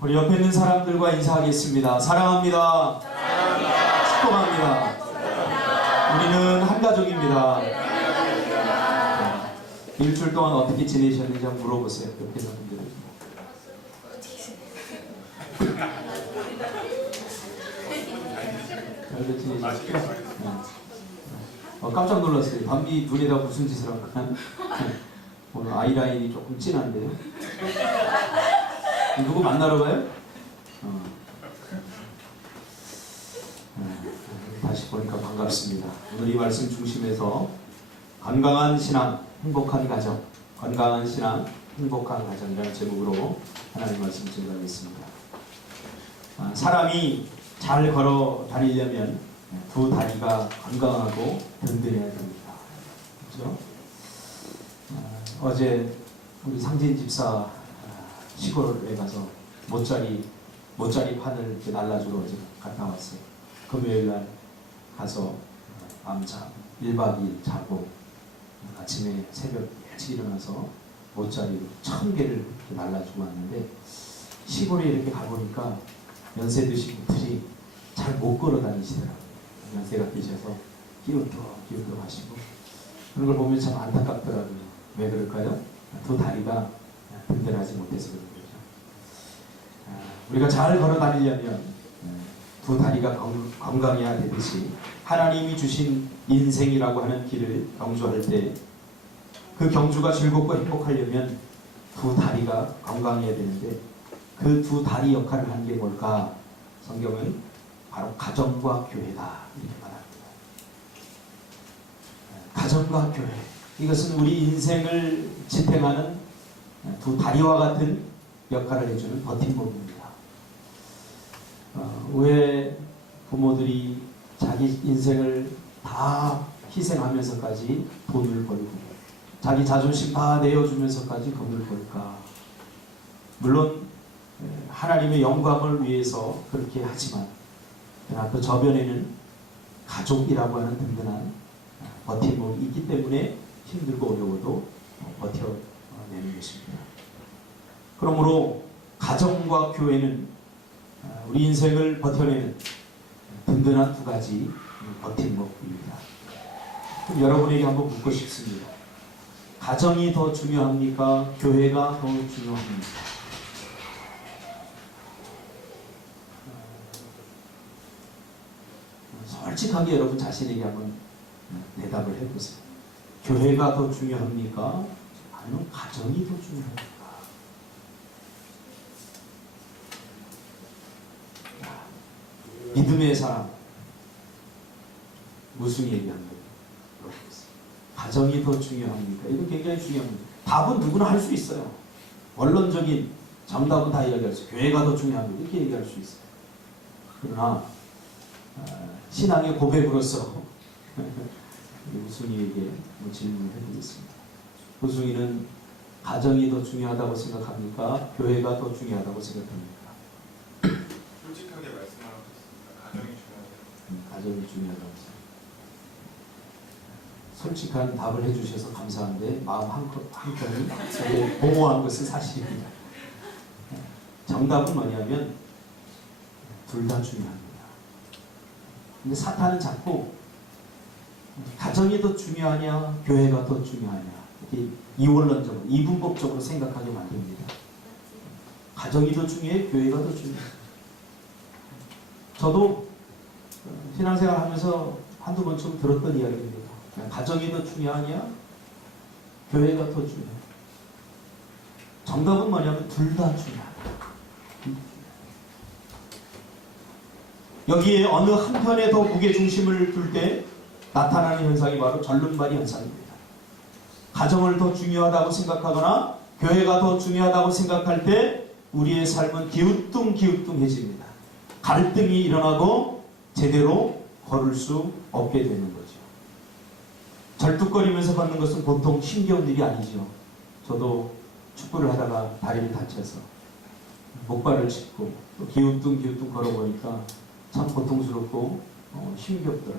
우리 옆에 있는 사람들과 인사하겠습니다. 사랑합니다. 축복합니다. 우리는 한 가족입니다. 일주일 동안 어떻게 지내셨는지 한번 물어보세요. 옆에 있는 분들. 잘 지내셨죠? 깜짝 놀랐어요. 밤비 눈에다 무슨 짓을 할까? 오늘 아이라인이 조금 진한데요. 누구 만나러 가요? 다시 보니까 반갑습니다. 오늘 이 말씀 중심에서 건강한 신앙, 행복한 가정, 건강한 신앙, 행복한 가정이라는 제목으로 하나님 말씀 전하겠습니다. 사람이 잘 걸어 다니려면 두 다리가 건강하고 든든해야 됩니다. 그렇죠? 어제 우리 상진 집사 시골에 가서 모짜리 판을 이렇게 날라주러 어제 갔다 왔어요. 금요일날 가서 밤잠 1박 2일 자고 아침에 새벽 일찍 일어나서 모짜리 1000개를 날라주고 왔는데, 시골에 이렇게 가보니까 연세 드신 분들이 잘 못 걸어 다니시더라고요. 연세가 드셔서 기웃도 하시고 그런 걸 보면 참 안타깝더라고요. 왜 그럴까요? 두 다리가 든든하지 못해서 그런 거죠. 우리가 잘 걸어 다니려면 두 다리가 건강해야 되듯이 하나님이 주신 인생이라고 하는 길을 경주할 때 그 경주가 즐겁고 행복하려면 두 다리가 건강해야 되는데, 그 두 다리 역할을 한 게 뭘까? 성경은 바로 가정과 교회다 이렇게 말합니다. 가정과 교회, 이것은 우리 인생을 지탱하는 두 다리와 같은 역할을 해주는 버팀목입니다. 왜 부모들이 자기 인생을 다 희생하면서까지 돈을 벌고 자기 자존심 다 내어주면서까지 돈을 벌까? 물론 하나님의 영광을 위해서 그렇게 하지만 그러나 그 저변에는 가족이라고 하는 든든한 버팀목이 있기 때문에 힘들고 어려워도 버텨내는 것입니다. 그러므로 가정과 교회는 우리 인생을 버텨내는 든든한 두 가지 버팀목입니다. 그럼 여러분에게 한번 묻고 싶습니다. 가정이 더 중요합니까? 교회가 더 중요합니까? 솔직하게 여러분 자신에게 한번 대답을 해보세요. 교회가 더 중요합니까? 아니면 가정이 더 중요합니까? 믿음의 사람 무슨 얘기합니까? 가정이 더 중요합니까? 이건 굉장히 중요합니다. 답은 누구나 할 수 있어요. 원론적인 정답은 다 이야기할 수 있어요. 교회가 더 중요합니다. 이렇게 얘기할 수 있어요. 그러나 신앙의 고백으로서 우승이에게 질문을 해보겠습니다. 우승이는 가정이 더 중요하다고 생각합니까? 교회가 더 중요하다고 생각합니까? 솔직하게 말씀하셨습니다. 가정이 중요하다. 가정이 중요하다고 생각합니다. 솔직한 답을 해주셔서 감사한데 마음 한켠이 되게 공허한 것은 사실입니다. 정답은 뭐냐면 둘 다 중요합니다. 근데 사탄은 자꾸 가정이 더 중요하냐 교회가 더 중요하냐 이렇게 이원론적으로 이분법적으로 생각하게 만듭니다. 가정이 더 중요해? 교회가 더 중요해? 저도 신앙생활 하면서 한두 번쯤 들었던 이야기입니다. 가정이 더 중요하냐 교회가 더 중요해? 정답은 뭐냐면 둘 다 중요하다. 여기에 어느 한편에 더 무게중심을 둘 때 나타나는 현상이 바로 절름발이 현상입니다. 가정을 더 중요하다고 생각하거나 교회가 더 중요하다고 생각할 때 우리의 삶은 기우뚱해집니다. 갈등이 일어나고 제대로 걸을 수 없게 되는 거죠. 절뚝거리면서 걷는 것은 보통 힘겨운 일이 아니죠. 저도 축구를 하다가 다리를 다쳐서 목발을 짚고 또 기우뚱 걸어보니까 참 고통스럽고 힘겹더라.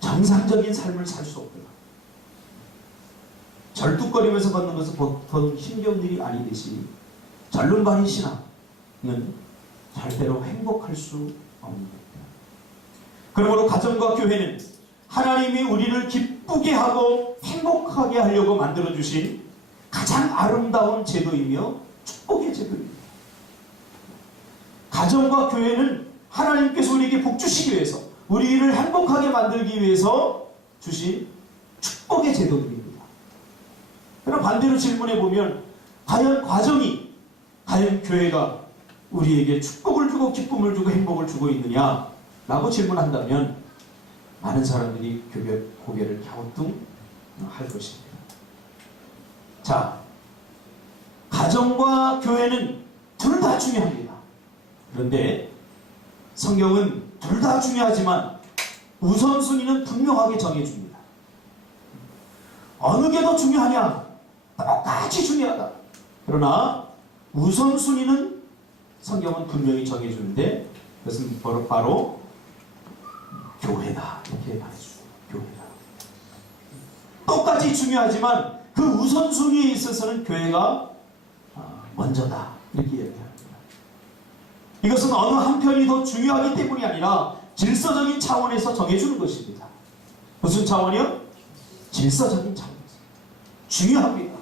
정상적인 삶을 살 수 없더라. 절뚝거리면서 걷는 것은 보통 힘겨운 일이 아니듯이 절름발이 신앙, 절대로 행복할 수 없는 겁니다. 그러므로 가정과 교회는 하나님이 우리를 기쁘게 하고 행복하게 하려고 만들어주신 가장 아름다운 제도이며 축복의 제도입니다. 가정과 교회는 하나님께서 우리에게 복 주시기 위해서, 우리를 행복하게 만들기 위해서 주신 축복의 제도들입니다. 그럼 반대로 질문해 보면, 과연 교회가 우리에게 축복을 주고 기쁨을 주고 행복을 주고 있느냐? 라고 질문한다면 많은 사람들이 고개를 갸우뚱할 것입니다. 자, 가정과 교회는 둘 다 중요합니다. 그런데 성경은 둘 다 중요하지만 우선순위는 분명하게 정해줍니다. 어느 게 더 중요하냐? 똑같이 중요하다. 그러나 우선순위는 성경은 분명히 정해주는데 그것은 바로 교회다. 이렇게 말해주죠. 교회다. 똑같이 중요하지만 그 우선순위에 있어서는 교회가 먼저다. 이렇게 이야기합니다. 이것은 어느 한편이 더 중요하기 때문이 아니라 질서적인 차원에서 정해주는 것입니다. 무슨 차원이요? 질서적인 차원에서. 중요합니다.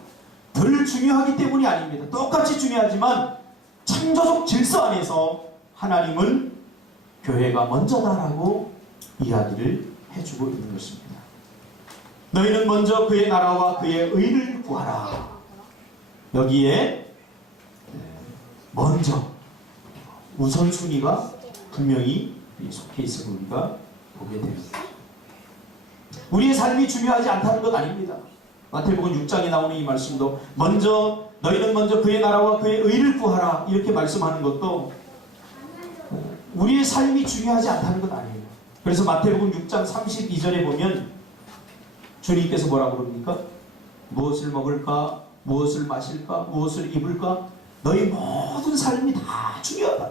덜 중요하기 때문이 아닙니다. 똑같이 중요하지만 창조적 질서 안에서 하나님은 교회가 먼저다라고 이야기를 해주고 있는 것입니다. 너희는 먼저 그의 나라와 그의 의를 구하라. 여기에 먼저 우선순위가 분명히 속해 있음을 우리가 보게 됩니다. 우리의 삶이 중요하지 않다는 것 아닙니다. 마태복음 6장에 나오는 이 말씀도 너희는 먼저 그의 나라와 그의 의를 구하라 이렇게 말씀하는 것도 우리의 삶이 중요하지 않다는 것 아니에요. 그래서 마태복음 6장 32절에 보면 주님께서 뭐라고 그럽니까? 무엇을 먹을까? 무엇을 마실까? 무엇을 입을까? 너희 모든 삶이 다 중요하다.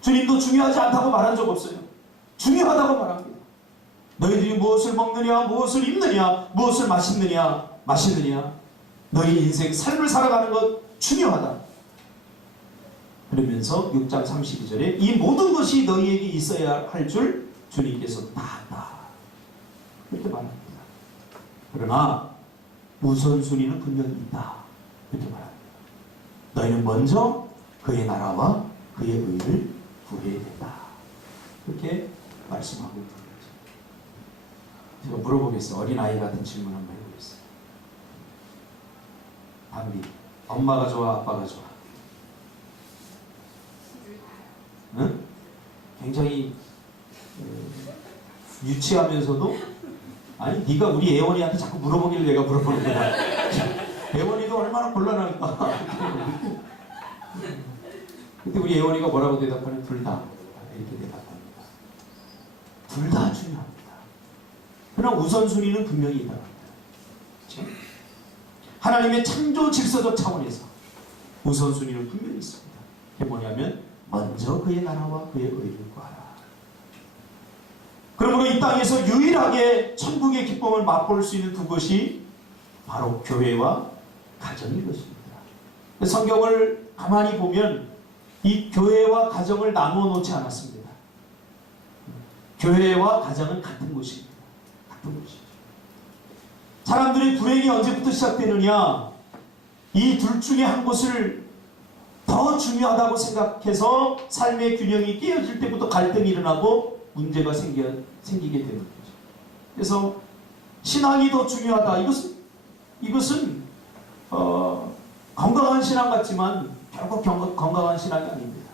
주님도 중요하지 않다고 말한 적 없어요. 중요하다고 말합니다. 너희들이 무엇을 먹느냐, 무엇을 입느냐, 무엇을 마시느냐, 너희 인생 삶을 살아가는 것 중요하다. 그러면서 6장 32절에 이 모든 것이 너희에게 있어야 할 줄 주님께서 다 안다. 이렇게 말합니다. 그러나 우선순위는 분명히 있다. 이렇게 말합니다. 너희는 먼저 그의 나라와 그의 의를 구해야 된다. 그렇게 말씀하고 있는 거죠. 제가 물어보겠어요. 어린아이 같은 질문 한번 해보겠어요. 담비, 엄마가 좋아, 아빠가 좋아? 응? 굉장히 유치하면서도 아니 네가 우리 애원이한테 자꾸 물어보길래 내가 물어보는 거야. 애원이도 얼마나 곤란할까. 근데 우리 애원이가 뭐라고 대답하는? 둘 다. 이렇게 대답합니다. 둘 다 중요합니다. 그러나 우선순위는 분명히 있다고 합니다. 그렇죠? 하나님의 창조 질서적 차원에서 우선순위는 분명히 있습니다. 그게 뭐냐면 먼저 그의 나라와 그의 의를 구하라. 그러므로 이 땅에서 유일하게 천국의 기쁨을 맛볼 수 있는 두 것이 바로 교회와 가정인 것입니다. 성경을 가만히 보면 이 교회와 가정을 나누어 놓지 않았습니다. 교회와 가정은 같은 것입니다. 같은 것이죠. 사람들의 불행이 언제부터 시작되느냐? 이 둘 중에 한 곳을 더 중요하다고 생각해서 삶의 균형이 깨어질 때부터 갈등이 일어나고 문제가 생기게 되는 거죠. 그래서 신앙이 더 중요하다. 이것은 건강한 신앙 같지만 결국 건강한 신앙이 아닙니다.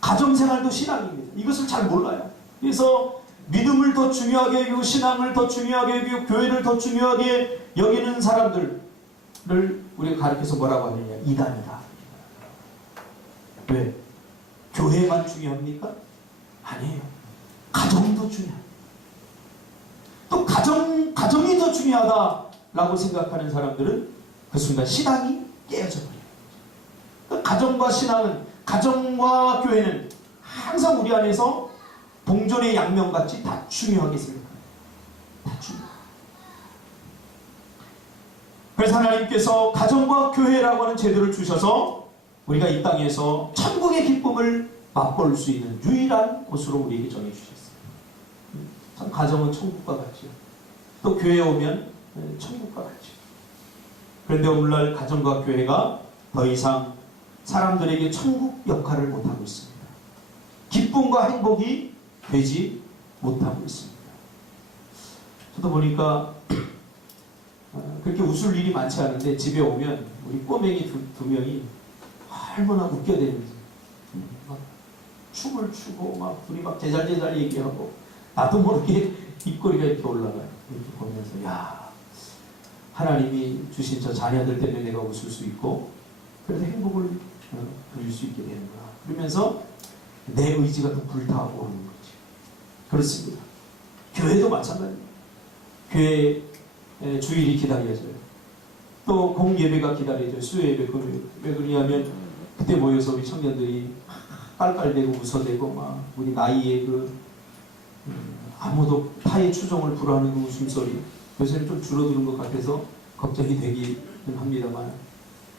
가정생활도 신앙입니다. 이것을 잘 몰라요. 그래서 믿음을 더 중요하게 여기고 신앙을 더 중요하게 여기고 교회를 더 중요하게 여기는 사람들을 우리가 가르쳐서 뭐라고 하느냐? 이단이다. 왜? 교회만 중요합니까? 아니에요. 가정도 중요합니다. 또 가정이 더 중요하다라고 생각하는 사람들은 그 순간 신앙이 깨어져 버려요. 그러니까 가정과 교회는 항상 우리 안에서 동전의 양면같이 다 중요하게 생각합니다. 다 중요해요. 그래서 하나님께서 가정과 교회라고 하는 제도를 주셔서 우리가 이 땅에서 천국의 기쁨을 맛볼 수 있는 유일한 곳으로 우리에게 정해주셨어요. 참 가정은 천국과 같죠. 또 교회에 오면 천국과 같죠. 그런데 오늘날 가정과 교회가 더 이상 사람들에게 천국 역할을 못하고 있습니다. 기쁨과 행복이 되지 못하고 있습니다. 저도 보니까 그렇게 웃을 일이 많지 않은데 집에 오면 우리 꼬맹이 두 명이 얼마나 웃겨대는지 막 춤을 추고 막 둘이 막 제잘제잘 얘기하고 나도 모르게 입꼬리가 이렇게 올라가요. 이렇게 보면서 야, 하나님이 주신 저 자녀들 때문에 내가 웃을 수 있고 그래서 행복을 누릴 수 있게 되는구나. 그러면서 내 의지가 더 불타오르는 거죠. 그렇습니다. 교회도 마찬가지입니다. 교회 주일이 기다려져요. 또 공예배가 기다려져요. 수요예배, 금요예배. 왜 그러냐면 그때 모여서 우리 청년들이 깔깔대고 웃어대고 막 우리 나이에 아무도 타의 추종을 불허하는 그 웃음소리 요새는 좀 줄어드는 것 같아서 걱정이 되긴 합니다만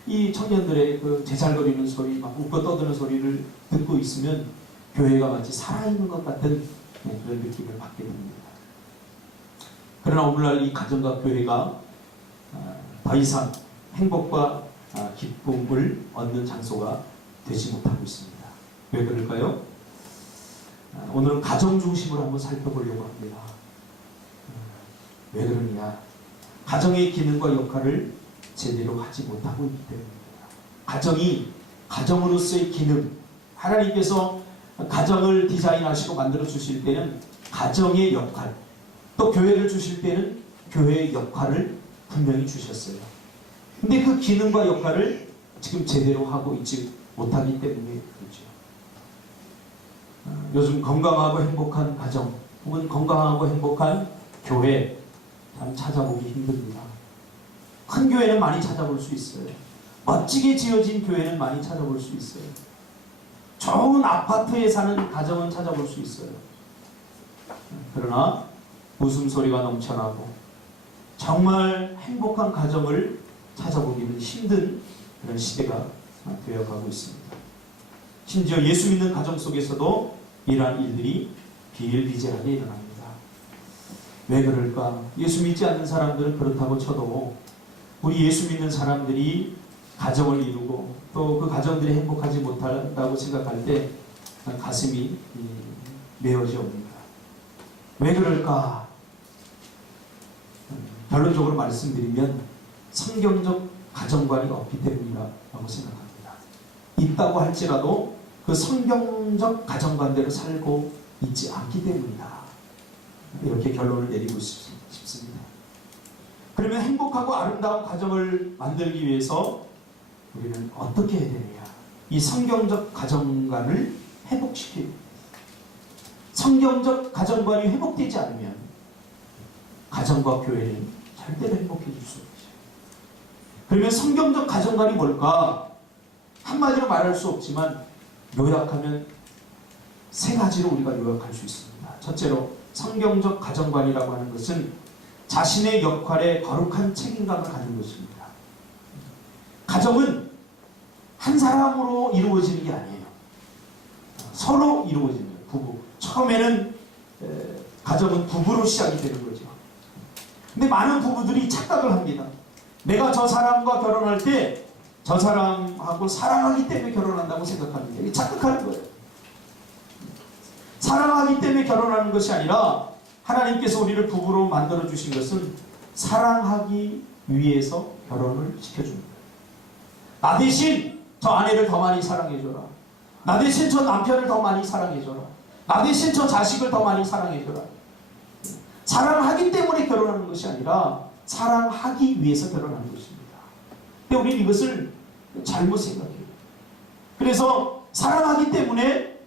이 청년들의 그 제잘거리는 소리 막 웃고 떠드는 소리를 듣고 있으면 교회가 마치 살아있는 것 같은 그런 느낌을 받게 됩니다. 그러나 오늘날 이 가정과 교회가 더 이상 행복과 기쁨을 얻는 장소가 되지 못하고 있습니다. 왜 그럴까요? 오늘은 가정 중심으로 한번 살펴보려고 합니다. 왜 그러냐? 가정의 기능과 역할을 제대로 하지 못하고 있기 때문입니다. 가정이 가정으로서의 기능, 하나님께서 가정을 디자인하시고 만들어 주실 때는 가정의 역할, 또 교회를 주실 때는 교회의 역할을 분명히 주셨어요. 근데 그 기능과 역할을 지금 제대로 하고 있지 못하기 때문에 그렇죠. 요즘 건강하고 행복한 가정 혹은 건강하고 행복한 교회 참 찾아보기 힘듭니다. 큰 교회는 많이 찾아볼 수 있어요. 멋지게 지어진 교회는 많이 찾아볼 수 있어요. 좋은 아파트에 사는 가정은 찾아볼 수 있어요. 그러나 웃음소리가 넘쳐나고 정말 행복한 가정을 찾아보기는 힘든 그런 시대가 되어가고 있습니다. 심지어 예수 믿는 가정 속에서도 이러한 일들이 비일비재하게 일어납니다. 왜 그럴까? 예수 믿지 않는 사람들은 그렇다고 쳐도 우리 예수 믿는 사람들이 가정을 이루고 또 그 가정들이 행복하지 못한다고 생각할 때 가슴이 메어져 옵니다. 왜 그럴까? 결론적으로 말씀드리면 성경적 가정관이 없기 때문이라고 생각합니다. 있다고 할지라도 그 성경적 가정관대로 살고 있지 않기 때문이다. 이렇게 결론을 내리고 싶습니다. 그러면 행복하고 아름다운 가정을 만들기 위해서 우리는 어떻게 해야 되느냐? 이 성경적 가정관을 회복시키고 성경적 가정관이 회복되지 않으면 가정과 교회는 절대로 행복해질 수 없죠. 그러면 성경적 가정관이 뭘까? 한마디로 말할 수 없지만 요약하면 세 가지로 우리가 요약할 수 있습니다. 첫째로 성경적 가정관이라고 하는 것은 자신의 역할에 거룩한 책임감을 갖는 것입니다. 가정은 한 사람으로 이루어지는 게 아니에요. 서로 이루어지는 거예요. 부부. 처음에는 가정은 부부로 시작이 되는 거죠. 근데 많은 부부들이 착각을 합니다. 내가 저 사람과 결혼할 때 저 사람하고 사랑하기 때문에 결혼한다고 생각합니다. 이게 착각하는 거예요. 사랑하기 때문에 결혼하는 것이 아니라 하나님께서 우리를 부부로 만들어 주신 것은 사랑하기 위해서 결혼을 시켜줍니다. 나 대신 저 아내를 더 많이 사랑해줘라. 나 대신 저 남편을 더 많이 사랑해줘라. 나 대신 저 자식을 더 많이 사랑해줘라. 사랑하기 때문에 결혼하는 것이 아니라 사랑하기 위해서 결혼하는 것입니다. 근데 우리는 이것을 잘못 생각해요. 그래서 사랑하기 때문에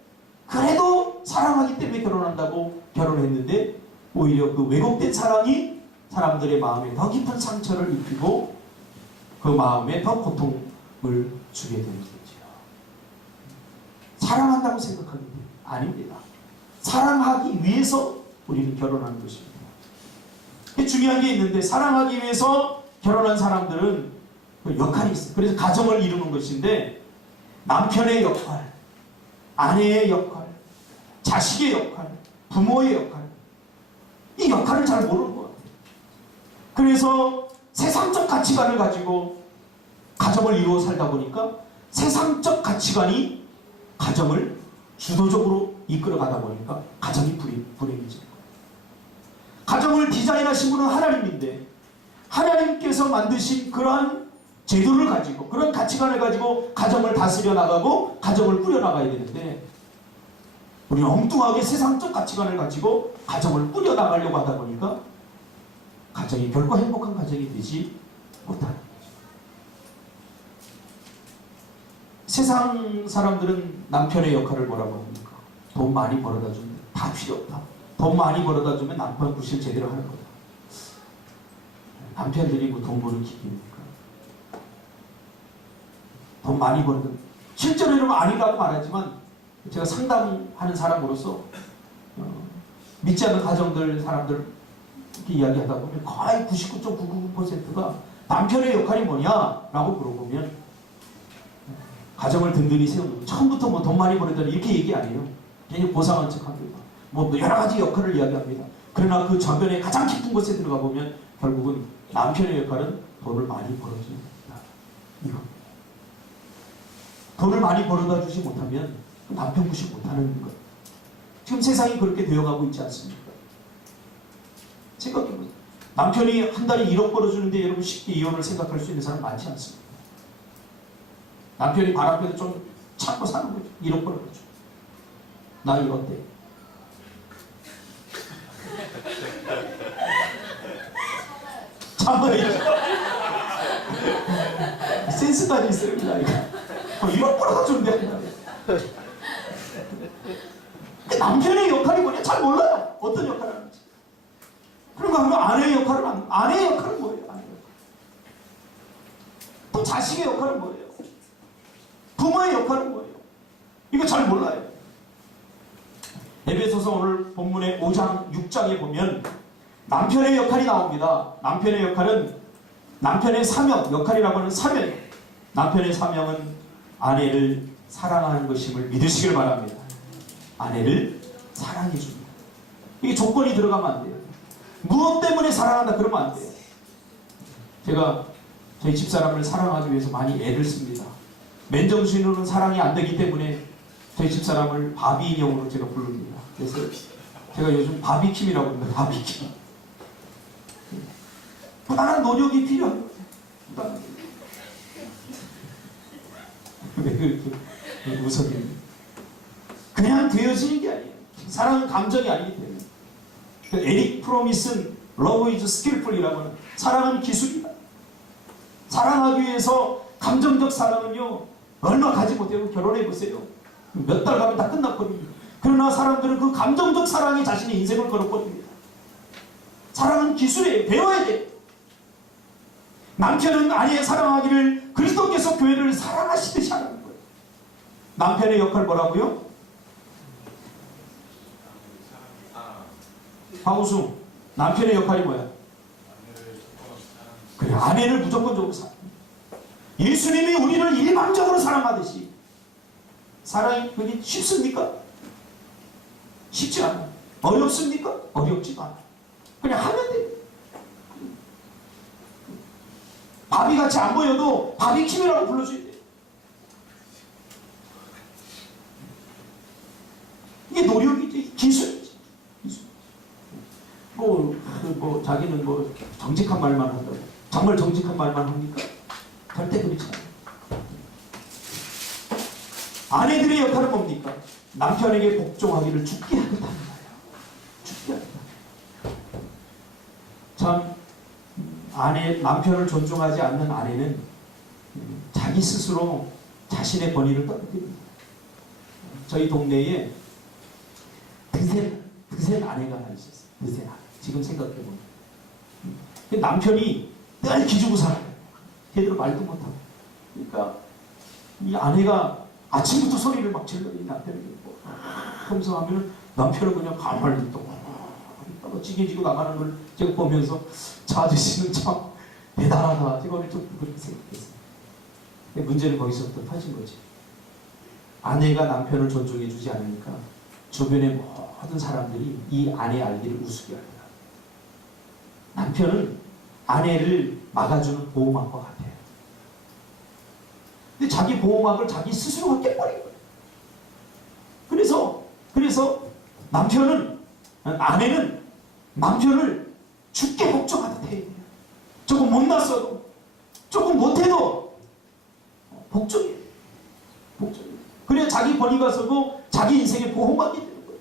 그래도 사랑하기 때문에 결혼한다고 결혼했는데 오히려 그 왜곡된 사랑이 사람들의 마음에 더 깊은 상처를 입히고 그 마음에 더 고통을 주게 되는 거죠. 사랑한다고 생각하는데 아닙니다. 사랑하기 위해서 우리는 결혼하는 것입니다. 중요한 게 있는데 사랑하기 위해서 결혼한 사람들은 그 역할이 있어요. 그래서 가정을 이루는 것인데 남편의 역할, 아내의 역할, 자식의 역할, 부모의 역할, 이 역할을 잘 모르는 것 같아요. 그래서 세상적 가치관을 가지고 가정을 이루어 살다 보니까 세상적 가치관이 가정을 주도적으로 이끌어가다 보니까 가정이 불행해지는 거예요. 가정을 디자인하신 분은 하나님인데 하나님께서 만드신 그러한 제도를 가지고 그런 가치관을 가지고 가정을 다스려 나가고 가정을 꾸려나가야 되는데 우리는 엉뚱하게 세상적 가치관을 가지고 가정을 꾸려나가려고 하다 보니까 가정이 결코 행복한 가정이 되지 못하는 거죠. 세상 사람들은 남편의 역할을 뭐라고 합니까? 돈 많이 벌어다 주면 다 필요 없다. 돈 많이 벌어다 주면 남편 구실 제대로 하는 거다. 남편들이 뭐 돈 버는 기계입니까? 돈 많이 벌든 실제로 이러면 아니라고 말하지만 제가 상담하는 사람으로서 믿지 않는 가정들 사람들 이렇게 이야기하다 보면 거의 99.999%가 남편의 역할이 뭐냐라고 물어보면 가정을 든든히 세우는 처음부터 뭐 돈 많이 벌었다니 이렇게 얘기 안 해요. 괜히 고상한 척합니다. 뭐 여러 가지 역할을 이야기합니다. 그러나 그 좌변의 가장 깊은 곳에 들어가 보면 결국은 남편의 역할은 돈을 많이 벌어주는 거다. 이거. 돈을 많이 벌어다 주지 못하면 남편 구실 못하는 것. 지금 세상이 그렇게 되어가고 있지 않습니까? 생각해보세요. 남편이 한 달에 1억 벌어주는데 여러분 쉽게 이혼을 생각할 수 있는 사람 많지 않습니다. 남편이 바람펴도 좀 참고 사는 거죠. 1억 벌어가지고. 나 이렇대. 참아야죠. 센스가 있어요, 이 나이가. 1억 벌어다 주는데. 남편의 역할이 뭐냐? 잘 몰라요. 어떤 역할을 하는지. 그런가 하면 아내의 역할은 아내의 역할은 뭐예요? 아내의 역할. 또 자식의 역할은 뭐예요? 부모의 역할은 뭐예요? 이거 잘 몰라요. 에베소서 오늘 본문의 5장 6장에 보면 남편의 역할이 나옵니다. 남편의 역할은 남편의 사명, 역할이라고 하는 사명이에요. 남편의 사명은 아내를 사랑하는 것임을 믿으시길 바랍니다. 아내를 사랑해 줍니다. 이게 조건이 들어가면 안 돼요. 무엇 때문에 사랑한다 그러면 안 돼요. 제가 저희 집사람을 사랑하기 위해서 많이 애를 씁니다. 맨정신으로는 사랑이 안 되기 때문에 저희 집사람을 바비 인형으로 제가 부릅니다. 그래서 제가 요즘 바비킴이라고 합니다. 바비킴. 부단한 노력이 필요한 거예요. 부단한 왜 그렇게 웃어요? 그냥 되어지는 게 아니에요. 사랑은 감정이 아니기 때문에. 에릭 프로미슨 Love is skillful이라고 하는 사랑은 기술이다. 사랑하기 위해서 감정적 사랑은요 얼마 가지 못해도 결혼해보세요. 몇 달 가면 다 끝났거든요. 그러나 사람들은 그 감정적 사랑에 자신의 인생을 걸어버립니다. 사랑은 기술이에요. 배워야 돼요. 남편은 아내의 사랑하기를 그리스도께서 교회를 사랑하시듯이 하는 거예요. 남편의 역할 뭐라고요? 하우수 남편의 역할이 뭐야? 그래, 아내를 무조건적으로 사랑. 예수님이 우리를 일방적으로 사랑하듯이 사랑이 그게 쉽습니까? 쉽지 않아요. 어렵습니까? 어렵지도 않아요. 그냥 하면 돼요. 바비같이 안 보여도 바비킴이라고 불러줘야 돼요. 이게 노력이지, 기술이지. 기술. 자기는 정직한 말만 한다고. 정말 정직한 말만 합니까? 절대 그렇지 않아요. 아내들의 역할은 뭡니까? 남편에게 복종하기를 죽게 하겠다는 말이에요. 죽게 하겠다. 참 남편을 존중하지 않는 아내는 자기 스스로 자신의 권위를 떨어뜨립니다. 저희 동네에 드센 아내가 하나 있었어요. 드센 아내. 지금 생각해보면 남편이 늘 기죽고 살아요. 제대로 말도 못하고. 그러니까 이 아내가 아침부터 소리를 막 질러. 이 남편이 하면서 하면 남편은 그냥 가만히 또 찌개지고 나가는 걸 제가 보면서 저 아저씨는 참 대단하다. 제가 오늘 좀 그렇게 생각했어요. 문제는 거기서부터 터진 거지. 아내가 남편을 존중해 주지 않으니까 주변의 모든 사람들이 이 아내 알기를 우습게 합니다. 남편은 아내를 막아주는 보호막과 같아요. 근데 자기 보호막을 자기 스스로가 깨버린 거예요. 그래서 아내는 남편을 죽게 복종하듯 해요. 조금 못났어도, 조금 못해도 복종이에요. 그래야 자기 권위가 서고 자기 인생의 보호막이 되는 거예요.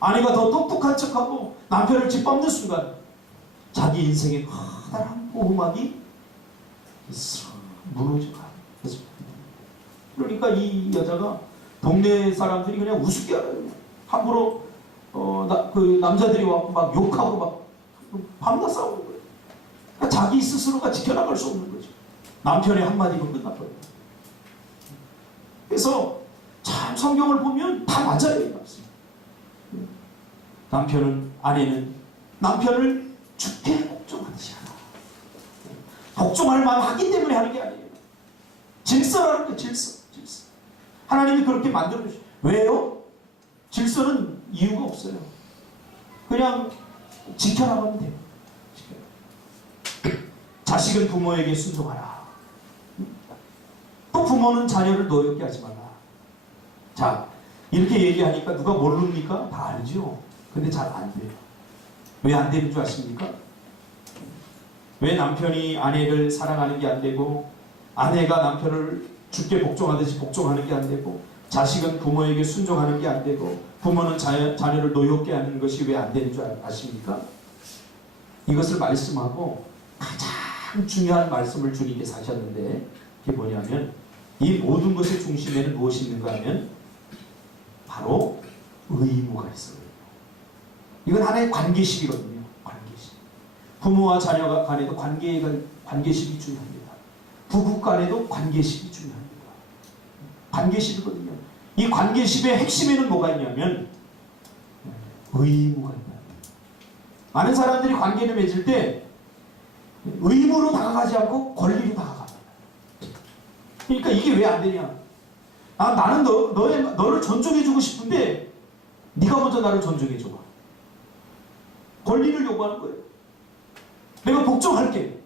아내가 더 똑똑한 척하고 남편을 짓밟는 순간 자기 인생의 커다란 보호막이 무너져가요. 그러니까 이 여자가 동네 사람들이 그냥 우습게 알아요. 함부로 그 남자들이 와서 막 욕하고 막 밤낮 싸우는 거예요. 그러니까 자기 스스로가 지켜나갈 수 없는 거죠. 남편의 한마디로 끝나버려요. 그래서 참 성경을 보면 다 맞아요. 아내는 남편을 죽게 복종하지 않아. 복종할 마음 하기 때문에 하는 게 아니에요. 질서라는 거예요. 질서. 하나님이 그렇게 만들어 주셔요. 왜요? 질서는 이유가 없어요. 그냥 지켜나가면 돼요. 자식은 부모에게 순종하라. 또 부모는 자녀를 노엽게 하지 말라. 자, 이렇게 얘기하니까 누가 모릅니까? 다 알죠. 근데 잘 안 돼요. 왜 안 되는 줄 아십니까? 왜 남편이 아내를 사랑하는 게 안 되고, 아내가 남편을 죽게 복종하듯이 복종하는 게 안 되고, 자식은 부모에게 순종하는 게 안 되고, 부모는 자녀를 노엽게 하는 것이 왜 안 되는 줄 아십니까? 이것을 말씀하고 가장 중요한 말씀을 주님께서 하셨는데, 그게 뭐냐면, 이 모든 것의 중심에는 무엇이 있는가 하면 바로 의무가 있어요. 이건 하나의 관계식이거든요. 관계식. 부모와 자녀 간에도 관계식이 중요합니다. 부부 간에도 관계식이 중요합니다. 관계식이거든요. 이 관계식의 핵심에는 뭐가 있냐면 의무가 있다. 많은 사람들이 관계를 맺을 때 의무로 다가가지 않고 권리로 다가갑니다. 그러니까 이게 왜 안 되냐? 나는 너를 존중해주고 싶은데 네가 먼저 나를 존중해줘봐. 권리를 요구하는 거예요. 내가 복종할게.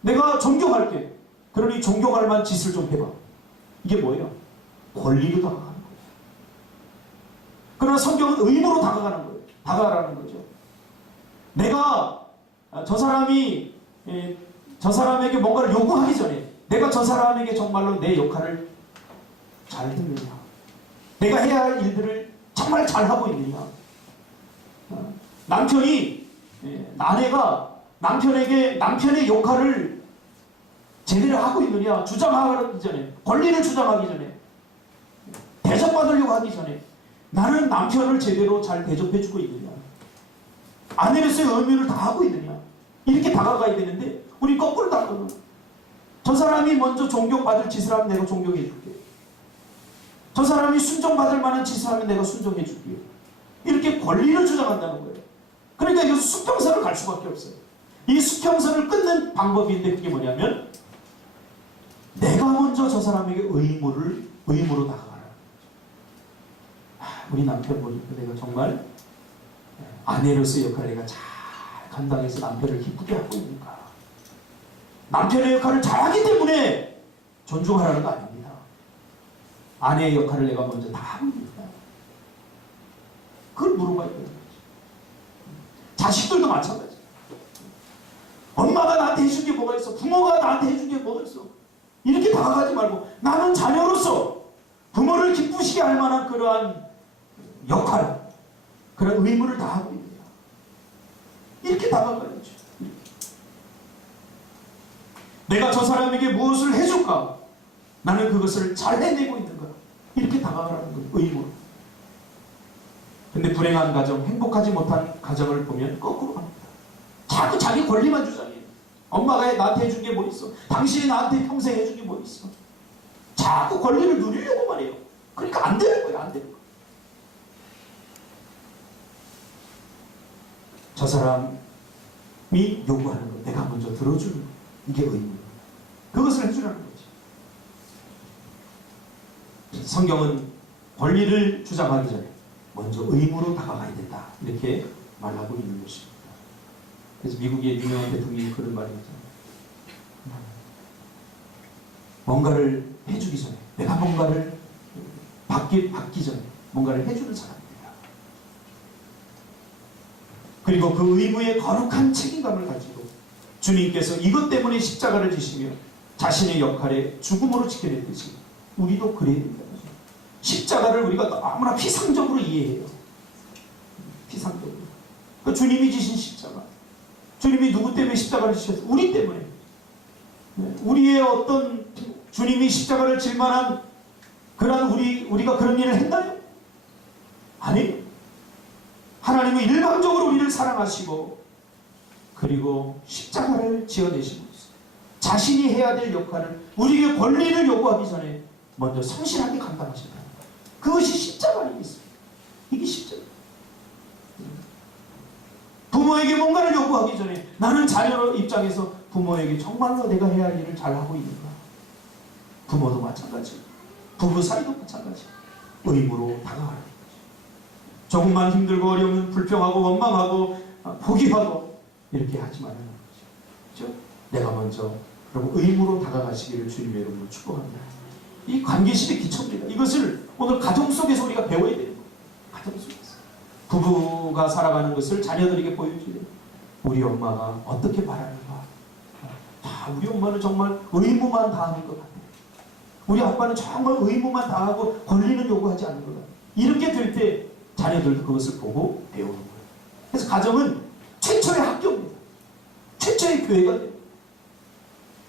내가 존경할게. 그러니 존경할 만한 짓을 좀 해봐. 이게 뭐예요? 권리로 다가가는 거예요. 그러나 성경은 의무로 다가가는 거예요. 다가가라는 거죠. 내가 저 사람에게 뭔가를 요구하기 전에 내가 저 사람에게 정말로 내 역할을 잘 했느냐, 내가 해야 할 일들을 정말 잘하고 있느냐, 아내가 남편의 역할을 제대로 하고 있느냐, 주장하기 전에, 권리를 주장하기 전에, 대접받으려고 하기 전에 나는 남편을 제대로 잘 대접해주고 있느냐, 아내로서의 의무를 다하고 있느냐, 이렇게 다가가야 되는데 우리 거꾸로 다가가는 거예요. 저 사람이 먼저 존경받을 짓을 하면 내가 존경해줄게. 저 사람이 순종받을 만한 짓을 하면 내가 순종해줄게. 이렇게 권리를 주장한다는 거예요. 그러니까 이것은 수평선을 갈 수밖에 없어요. 이 수평선을 끊는 방법인데 그게 뭐냐면 내가 먼저 저 사람에게 의무로 다가가라. 우리 남편 보니까 내가 정말 아내로서의 역할을 내가 잘 감당해서 남편을 기쁘게 하고 있는가. 남편의 역할을 잘하기 때문에 존중하라는 거 아닙니다. 아내의 역할을 내가 먼저 다 하고 있는가. 그걸 물어봐야 돼요. 자식들도 마찬가지예요. 엄마가 나한테 해준 게 뭐가 있어? 부모가 나한테 해준 게 뭐가 있어? 이렇게 다가가지 말고 나는 자녀로서 부모를 기쁘시게 할 만한 그러한 역할, 그런 의무를 다하고 있느냐. 이렇게 다가가야죠. 내가 저 사람에게 무엇을 해줄까? 나는 그것을 잘 해내고 있는가? 이렇게 다가가라는 거예요. 의무. 근데 불행한 가정, 행복하지 못한 가정을 보면 거꾸로 합니다. 자꾸 자기 권리만 주장해요. 엄마가 나한테 해준 게 뭐 있어? 당신이 나한테 평생 해준 게 뭐 있어? 자꾸 권리를 누리려고만 해요. 그러니까 안 되는 거예요. 안 되는 거예요. 저 사람이 요구하는 거 내가 먼저 들어주는 거. 이게 의무입니다. 그것을 해주라는 거지. 성경은 권리를 주장하기 전에 먼저 의무로 다가가야 된다. 이렇게 말하고 있는 것입니다. 그래서 미국의 유명한 대통령이 그런 말이 있잖아요. 뭔가를 해주기 전에, 내가 뭔가를 받기 전에 뭔가를 해주는 사람입니다. 그리고 그 의무의 거룩한 책임감을 가지고 주님께서 이것 때문에 십자가를 지시며 자신의 역할에 죽음으로 지켜냈듯이 우리도 그래야 된다는 거죠. 십자가를 우리가 너무나 피상적으로 이해해요. 피상적으로. 그 주님이 지신 십자가. 주님이 누구 때문에 십자가를 지셨어요? 우리 때문에. 우리의 어떤 주님이 십자가를 질 만한 그런 우리가 그런 일을 했나요? 아니에요. 하나님은 일방적으로 우리를 사랑하시고 그리고 십자가를 지어내시고 있어요. 자신이 해야 될 역할을 우리에게 권리를 요구하기 전에 먼저 성실하게 감당하신다. 그것이 십자가 아니겠습니까? 이게 십자가. 부모에게 뭔가를 요구하기 전에 나는 자녀 입장에서 부모에게 정말로 내가 해야 할 일을 잘하고 있는가? 부모도 마찬가지, 부부 사이도 마찬가지. 의무로 다가가는 거죠. 조금만 힘들고 어려우면 불평하고 원망하고 포기하고 이렇게 하지 말라는 거죠. 그렇죠? 내가 먼저 그리고 의무로 다가가시기를 주님의 이름으로 축복합니다. 이 관계식의 기초입니다. 이것을 오늘 가정 속에서 우리가 배워야 되는 거예요. 가정 속에서. 부부가 살아가는 것을 자녀들에게 보여줘야 돼요. 우리 엄마가 어떻게 바라는가. 우리 엄마는 정말 의무만 다하는 것 같아요. 우리 아빠는 정말 의무만 다하고 권리는 요구하지 않는 것 같아요. 이렇게 될 때 자녀들도 그것을 보고 배우는 거예요. 그래서 가정은 최초의 학교입니다. 최초의 교회가 돼요.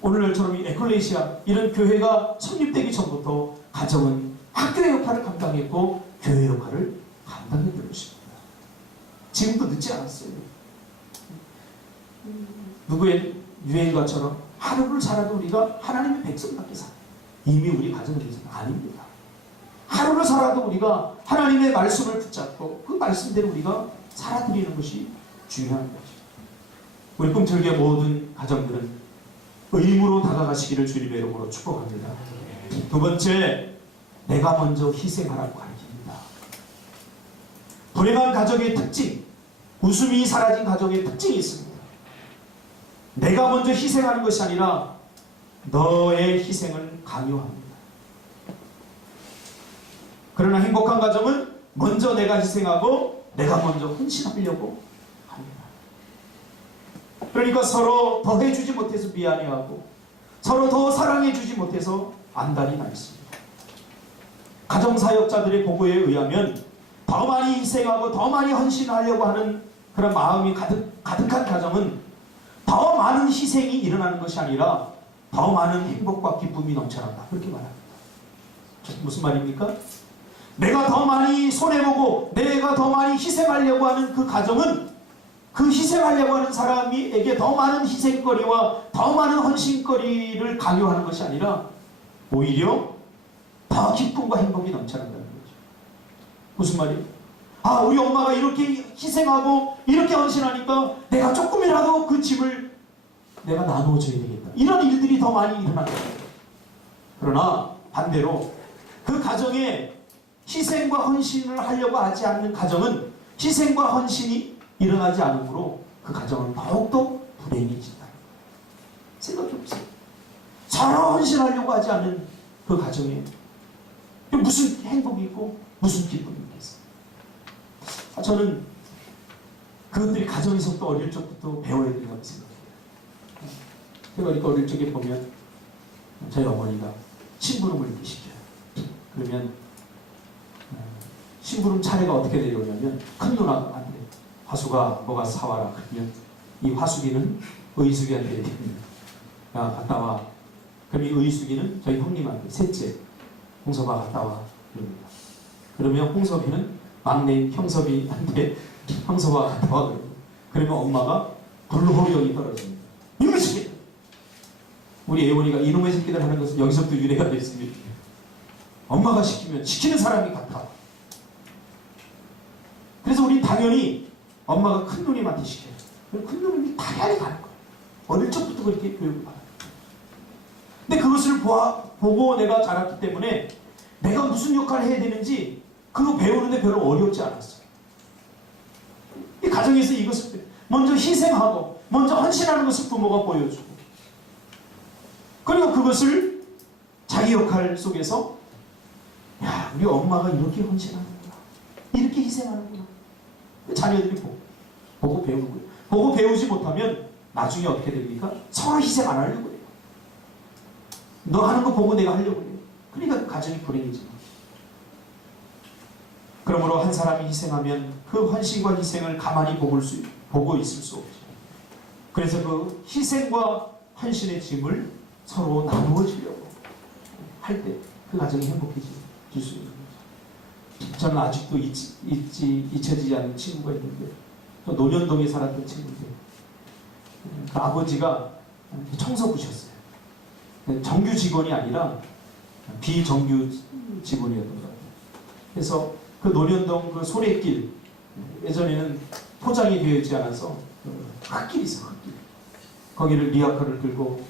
오늘날처럼 이 에클레시아 이런 교회가 설립되기 전부터 가정은 학교의 역할을 감당했고 교회 역할을 감당했던 것입니다. 지금도 늦지 않았어요. 누구의 유행가처럼 하루를 살아도 우리가 하나님의 백성답게 살아요. 이미 우리 가정에 대해서는 아닙니다. 하루를 살아도 우리가 하나님의 말씀을 붙잡고 그 말씀대로 우리가 살아드리는 것이 중요한 거죠. 우리 꿈틀기의 모든 가정들은 의무로 다가가시기를 주님의 이름으로 축복합니다. 두 번째, 내가 먼저 희생하라고 가르칩니다. 불행한 가정의 특징, 웃음이 사라진 가정의 특징이 있습니다. 내가 먼저 희생하는 것이 아니라 너의 희생을 강요합니다. 그러나 행복한 가정은 먼저 내가 희생하고 내가 먼저 헌신하려고 합니다. 그러니까 서로 더 해주지 못해서 미안해하고 서로 더 사랑해주지 못해서 안달이 나 있습니다. 가정사역자들의 보고에 의하면 더 많이 희생하고 더 많이 헌신하려고 하는 그런 마음이 가득한 가정은 더 많은 희생이 일어나는 것이 아니라 더 많은 행복과 기쁨이 넘쳐난다. 그렇게 말합니다. 무슨 말입니까? 내가 더 많이 손해보고 내가 더 많이 희생하려고 하는 그 가정은 그 희생하려고 하는 사람에게 더 많은 희생거리와 더 많은 헌신거리를 강요하는 것이 아니라 오히려 더 기쁨과 행복이 넘쳐난다는 거죠. 무슨 말이에요? 우리 엄마가 이렇게 희생하고 이렇게 헌신하니까 내가 조금이라도 그 짐을 내가 나누어줘야 되겠다. 이런 일들이 더 많이 일어난다. 그러나 반대로 그 가정에 희생과 헌신을 하려고 하지 않는 가정은 희생과 헌신이 일어나지 않으므로 그 가정은 더욱더 불행해진다. 생각해보세요. 서로 헌신하려고 하지 않는 그 가정에 무슨 행복이 있고 무슨 기쁨이 있겠어요. 저는 그것들이 가정에서 또 어릴 적부터 배워야 된다고 생각해요. 제가 이렇게 어릴 적에 보면 저희 어머니가 심부름을 이렇게 시켜요. 그러면 심부름 차례가 어떻게 내려오냐면 큰 누나한테 화수가 뭐가 사와라. 그러면 이 화수기는 의숙이한테 드립니다. 야 갔다 와. 그럼 이 의숙이는 저희 형님한테 셋째 홍섭아 갔다 와. 그럽니다. 그러면 홍섭이는 막내인 형섭이한테 형섭아 갔다 와. 그러면 엄마가 불호령이 떨어집니다. 이놈의 새끼! 우리 애원이가 이놈의 새끼들 하는 것은 여기서부터 유래가 됐습니다. 엄마가 시키면 시키는 사람이 같아. 그래서 우리 당연히 엄마가 큰 누님한테 시켜요. 큰 누님이 당연히 가는 거예요. 어릴 적부터 그렇게 교육을 받아요. 근데 그것을 보고 내가 자랐기 때문에 내가 무슨 역할을 해야 되는지 그거 배우는데 별로 어렵지 않았어요. 이 가정에서 이것을 먼저 희생하고 먼저 헌신하는 것을 부모가 보여주고, 그리고 그것을 자기 역할 속에서 야, 우리 엄마가 이렇게 헌신하는구나, 이렇게 희생하는구나, 자녀들이 보고 배우는 거예요. 보고 배우지 못하면 나중에 어떻게 됩니까? 서로 희생 안 하려고 해요. 너 하는 거 보고 내가 하려고 해요. 그러니까 그 가정이 불행해지죠. 그러므로 한 사람이 희생하면 그 헌신과 희생을 가만히 보고 있을 수 없죠. 그래서 그 희생과 헌신의 짐을 서로 나누어 주려고 할 때 그 가정이 행복해질 수 있는 거죠. 저는 아직도 잊혀지지 않는 친구가 있는데, 또 논현동에 살았던 친구인데, 그 아버지가 청소부셨어요. 정규 직원이 아니라 비정규 직원이었던 것 같아요. 그래서 그 논현동 그 소래길, 예전에는 포장이 되어 있지 않아서 흙길이 있어요. 흙길. 거기를 리아카를 끌고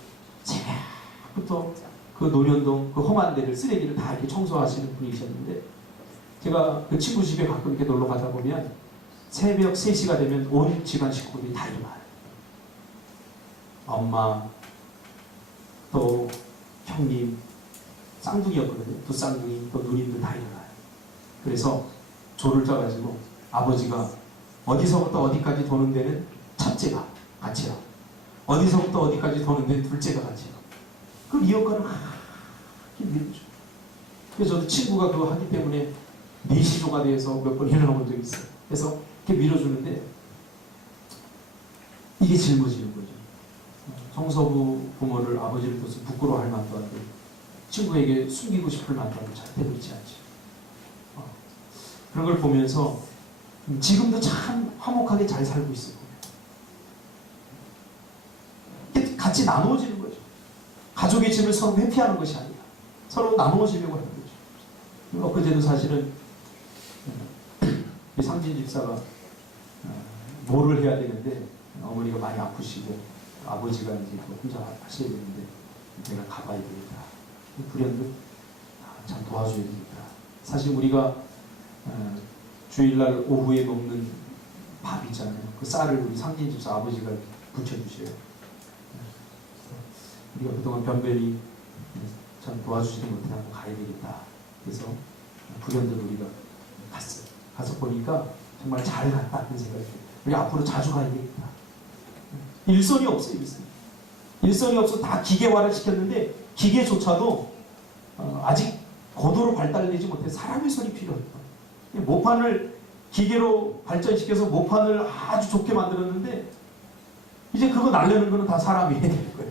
새벽부터 그 논현동 그 험한 데를, 쓰레기를 다 이렇게 청소하시는 분이셨는데, 제가 그 친구 집에 가끔 이렇게 놀러 가다 보면 새벽 3시가 되면 온 집안 식구들이 다 일어나요. 엄마, 또 형님, 쌍둥이였거든요. 두 쌍둥이, 또 누님들 다 일어나요. 그래서 조를 짜가지고 아버지가 어디서부터 어디까지 도는 데는 첫째가 같이 하고, 어디서부터 어디까지 도는 데는 둘째가 같이 하고, 그 리어카를 이렇게 밀어줘요. 그래서 저도 친구가 그거 하기 때문에 내시조가 돼서 몇 번 일어나 본 적이 있어요. 그래서 이렇게 밀어주는데 이게 짊어지는 거죠. 청소부 부모를, 아버지를 둬서 부끄러워할 만도 하고, 친구에게 숨기고 싶을 만도 하고 절대로 있지 않죠. 그런 걸 보면서 지금도 참 화목하게 잘 살고 있어요. 같이 나누어지는 거죠. 가족의 짐을 서로 회피하는 것이 아니라 서로 나누어지려고 하는 거죠. 엊그제도 사실은 상진 집사가 뭐를 해야 되는데, 어머니가 많이 아프시고 아버지가 이제 혼자 하셔야 되는데, 내가 가봐야 되겠다. 불현듯 참 도와줘야 되겠다. 사실 우리가 주일날 오후에 먹는 밥 있잖아요. 그 쌀을 우리 상진 집사 아버지가 부쳐주셔요. 우리가 그동안 변변히 참 도와주지도 못해 하고 가야 되겠다. 그래서 불현듯 우리가 갔어요. 가서 보니까 정말 잘 갔다는 생각이 들어요. 우리 앞으로 자주 가야 되겠다. 일손이 없어요. 일손이 없어. 다 기계화를 시켰는데 기계조차도 아직 고도로 발달되지 못해 사람의 손이 필요해요. 모판을 기계로 발전시켜서 모판을 아주 좋게 만들었는데, 이제 그거 날리는 거는 다 사람이 해야 되는 거예요.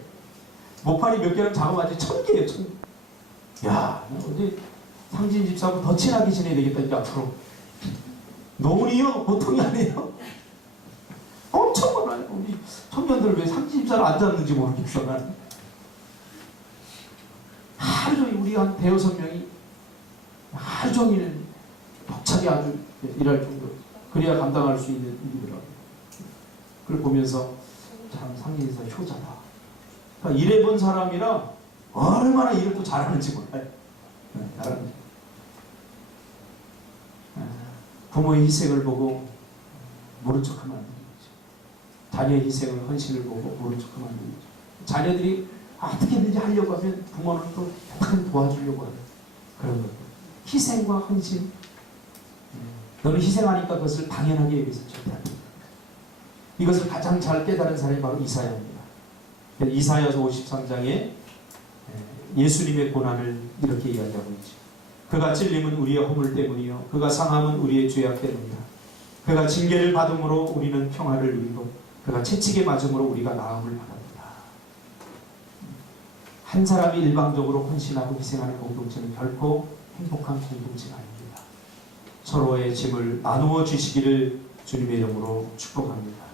모판이 몇 개는 작업하지 1000개예요. 1000개. 야, 이제 상진 집사하고 더 친하게 지내야 되겠다. 이제 앞으로. 노은이요? 보통이 아니에요. 엄청 많아요. 우리 청년들 왜 상진 집사를 안 잡는지 모르겠어. 난. 하루 종일 우리 한 대여섯 명이 하루 종일 벅차게 아주 일할 정도. 그래야 감당할 수 있는 일이더라고요. 그걸 보면서 참 상진 집사 효자다. 그러니까 일해본 사람이라 얼마나 일을 또 잘하는지 몰라요. 잘하는지. 부모의 희생을 보고 모른 척하면 안 되는 거죠. 자녀의 희생을, 헌신을 보고 모른 척하면 안 되는 거죠. 자녀들이 어떻게든지 하려고 하면 부모는 또 어떻게 도와주려고 하는 그런 것들. 희생과 헌신. 너는 희생하니까 그것을 당연하게 여기서 절대 안 됩니다. 이것을 가장 잘 깨달은 사람이 바로 이사야입니다. 이사야서 53장에 예수님의 고난을 이렇게 이야기하고 있죠. 그가 찔림은 우리의 허물 때문이요 그가 상함은 우리의 죄악 때문이라. 그가 징계를 받음으로 우리는 평화를 누리고 그가 채찍에 맞음으로 우리가 나음을 받았다. 한 사람이 일방적으로 헌신하고 희생하는 공동체는 결코 행복한 공동체가 아닙니다. 서로의 짐을 나누어 주시기를 주님의 이름으로 축복합니다.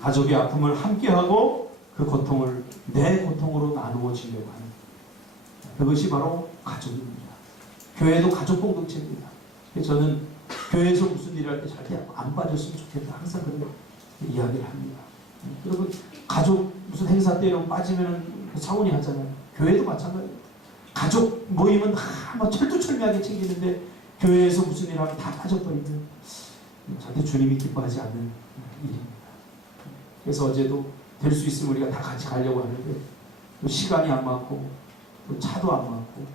가족의 아픔을 함께하고 그 고통을 내 고통으로 나누어 주려고 하는 그것이 바로 가족입니다. 교회도 가족 공동체입니다. 저는 교회에서 무슨 일을 할 때 절대 안 빠졌으면 좋겠다. 항상 그런 이야기를 합니다. 여러분, 가족 무슨 행사 때 이런 빠지면 차원이 하잖아요. 교회도 마찬가지입니다. 가족 모임은 뭐 철두철미하게 챙기는데 교회에서 무슨 일 하면 다 빠져버리면 절대 주님이 기뻐하지 않는 일입니다. 그래서 어제도 될 수 있으면 우리가 다 같이 가려고 하는데 또 시간이 안 맞고 또 차도 안 맞고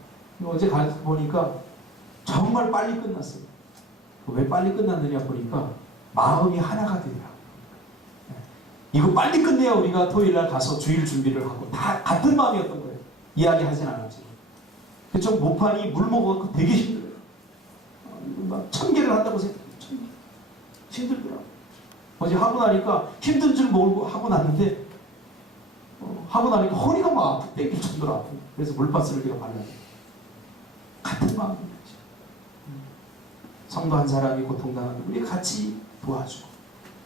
어제 가서 보니까 정말 빨리 끝났어요. 왜 빨리 끝났느냐 보니까 마음이 하나가 되더라고요. 이거 빨리 끝내야 우리가 토요일날 가서 주일 준비를 하고 다 같은 마음이었던 거예요. 이야기하진 않았지만. 그래서 모판이 물 먹어서 되게 힘들어요. 막 1000개를 한다고 생각해요. 1000개. 힘들더라고요. 어제 하고 나니까 힘든 줄 모르고 하고 났는데 하고 나니까 허리가 막 아프고 땡길 정도로 아프고 그래서 물바스를 제가 발라요. 같은 마음입니다. 성도 한 사람이 고통당하면 우리 같이 도와주고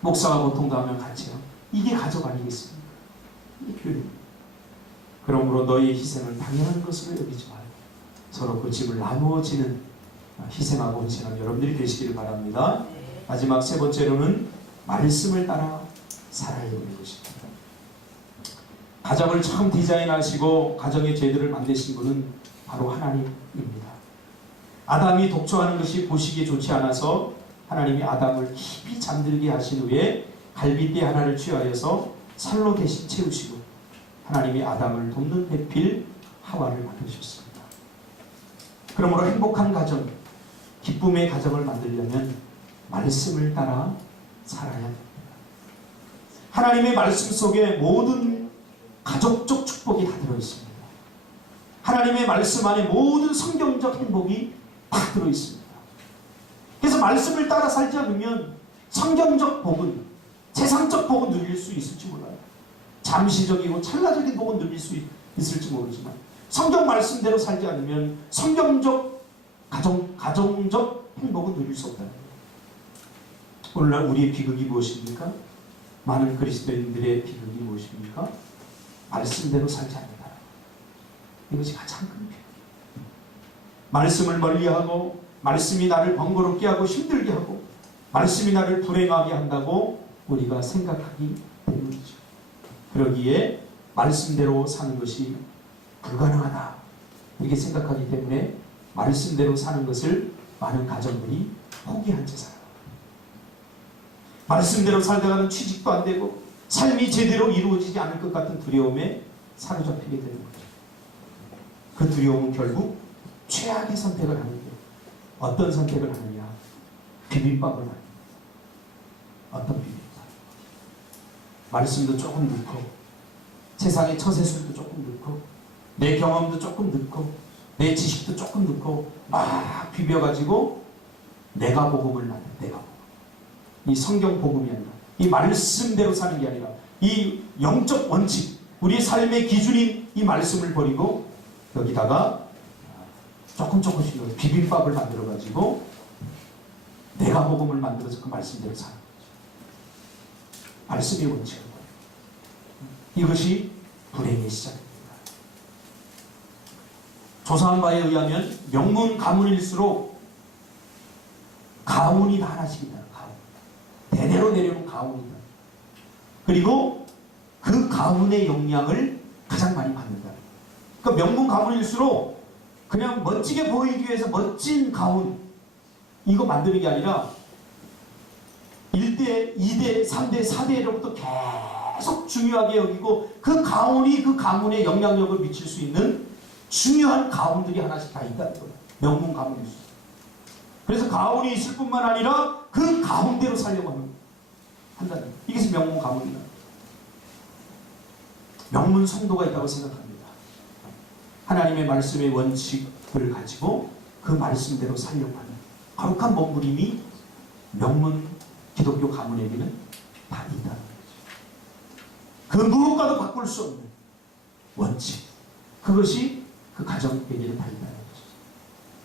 목사가 고통당하면 같이 하고 이게 가족 아니겠습니까? 이게 교회입니다. 그러므로 너희의 희생을 당연한 것으로 여기지 말고 서로 그 짐을 나누어지는 희생하고 헌신하는 여러분들이 되시기를 바랍니다. 마지막 세 번째로는 말씀을 따라 살아야 되는 것입니다. 가정을 처음 디자인하시고 가정의 제도를 만드신 분은 바로 하나님입니다. 아담이 독초하는 것이 보시기에 좋지 않아서 하나님이 아담을 깊이 잠들게 하신 후에 갈빗대 하나를 취하여서 살로 대신 채우시고 하나님이 아담을 돕는 배필 하와를 만드셨습니다. 그러므로 행복한 가정, 기쁨의 가정을 만들려면 말씀을 따라 살아야 합니다. 하나님의 말씀 속에 모든 가족적 축복이 다 들어있습니다. 하나님의 말씀 안에 모든 성경적 행복이 다 들어있습니다. 그래서 말씀을 따라 살지 않으면 성경적 복은, 세상적 복은 누릴 수 있을지 몰라요. 잠시적이고 찰나적인 복은 누릴 수 있을지 모르지만 성경 말씀대로 살지 않으면 성경적 가정적 행복은 누릴 수 없다는 거예요. 오늘날 우리의 비극이 무엇입니까? 많은 그리스도인들의 비극이 무엇입니까? 말씀대로 살지 않는다. 이것이 가장 큰 비극. 말씀을 멀리하고 말씀이 나를 번거롭게 하고 힘들게 하고 말씀이 나를 불행하게 한다고 우리가 생각하기 때문이죠. 그러기에 말씀대로 사는 것이 불가능하다 이렇게 생각하기 때문에 말씀대로 사는 것을 많은 가정들이 포기한 채 살아요. 말씀대로 살다가는 취직도 안 되고 삶이 제대로 이루어지지 않을 것 같은 두려움에 사로잡히게 되는 거죠. 그 두려움은 결국 최악의 선택을 하는데 어떤 선택을 하느냐? 비빔밥을 합니다. 어떤 비빔밥? 말씀도 조금 넣고 세상의 처세술도 조금 넣고 내 경험도 조금 넣고 내 지식도 조금 넣고 막 비벼가지고 내가 복음을 낳는 내가 복음. 이 성경 복음이 아니라 이 말씀대로 사는 게 아니라 이 영적 원칙 우리의 삶의 기준인 이 말씀을 버리고 여기다가 조금씩 비빔밥을 만들어가지고 내가 복음을 만들어서 그 말씀대로 사는 거죠. 말씀의 원칙은 뭐예요? 이것이 불행의 시작입니다. 조사한 바에 의하면 명문 가문일수록 가문이 다 하나씩이다. 가문. 대대로 내려오는 가문이다. 그리고 그 가문의 영향을 가장 많이 받는다. 그러니까 명문 가문일수록 그냥 멋지게 보이기 위해서 멋진 가문 이거 만드는 게 아니라 1대, 2대, 3대, 4대로부터 계속 중요하게 여기고 그 가문이 그 가문에 영향력을 미칠 수 있는 중요한 가문들이 하나씩 다 있다는 거예요. 명문 가문일 수 있어요. 그래서 가문이 있을 뿐만 아니라 그 가문대로 살려고 한다는 거예요. 이것이 명문 가문이다. 명문 성도가 있다고 생각합니다. 하나님의 말씀의 원칙을 가지고 그 말씀대로 살려고 하는 거룩한 몸부림이 명문 기독교 가문에게는 다 있다는 거죠. 그 무엇과도 바꿀 수 없는 원칙. 그것이 그 가정에게는 다 있다는 거죠.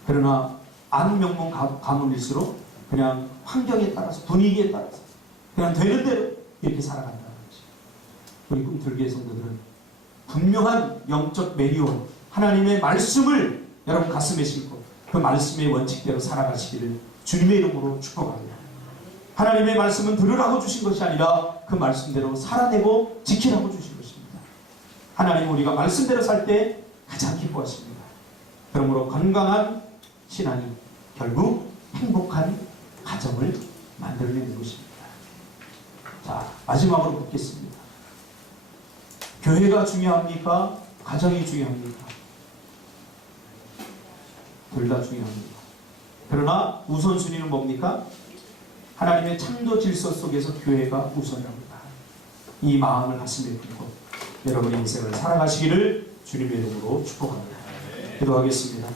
그러나 안 명문 가문일수록 그냥 환경에 따라서 분위기에 따라서 그냥 되는 대로 이렇게 살아간다는 거죠. 우리 꿈틀기의 성도들은 분명한 영적 매뉴얼 하나님의 말씀을 여러분 가슴에 싣고 그 말씀의 원칙대로 살아가시기를 주님의 이름으로 축복합니다. 하나님의 말씀은 들으라고 주신 것이 아니라 그 말씀대로 살아내고 지키라고 주신 것입니다. 하나님은 우리가 말씀대로 살 때 가장 기뻐하십니다. 그러므로 건강한 신앙이 결국 행복한 가정을 만들어내는 것입니다. 자, 마지막으로 묻겠습니다. 교회가 중요합니까? 가정이 중요합니까? 둘 다 중요합니다. 그러나 우선순위는 뭡니까? 하나님의 창조 질서 속에서 교회가 우선입니다. 이 마음을 가슴에 품고 여러분의 인생을 살아가시기를 주님의 이름으로 축복합니다. 기도하겠습니다.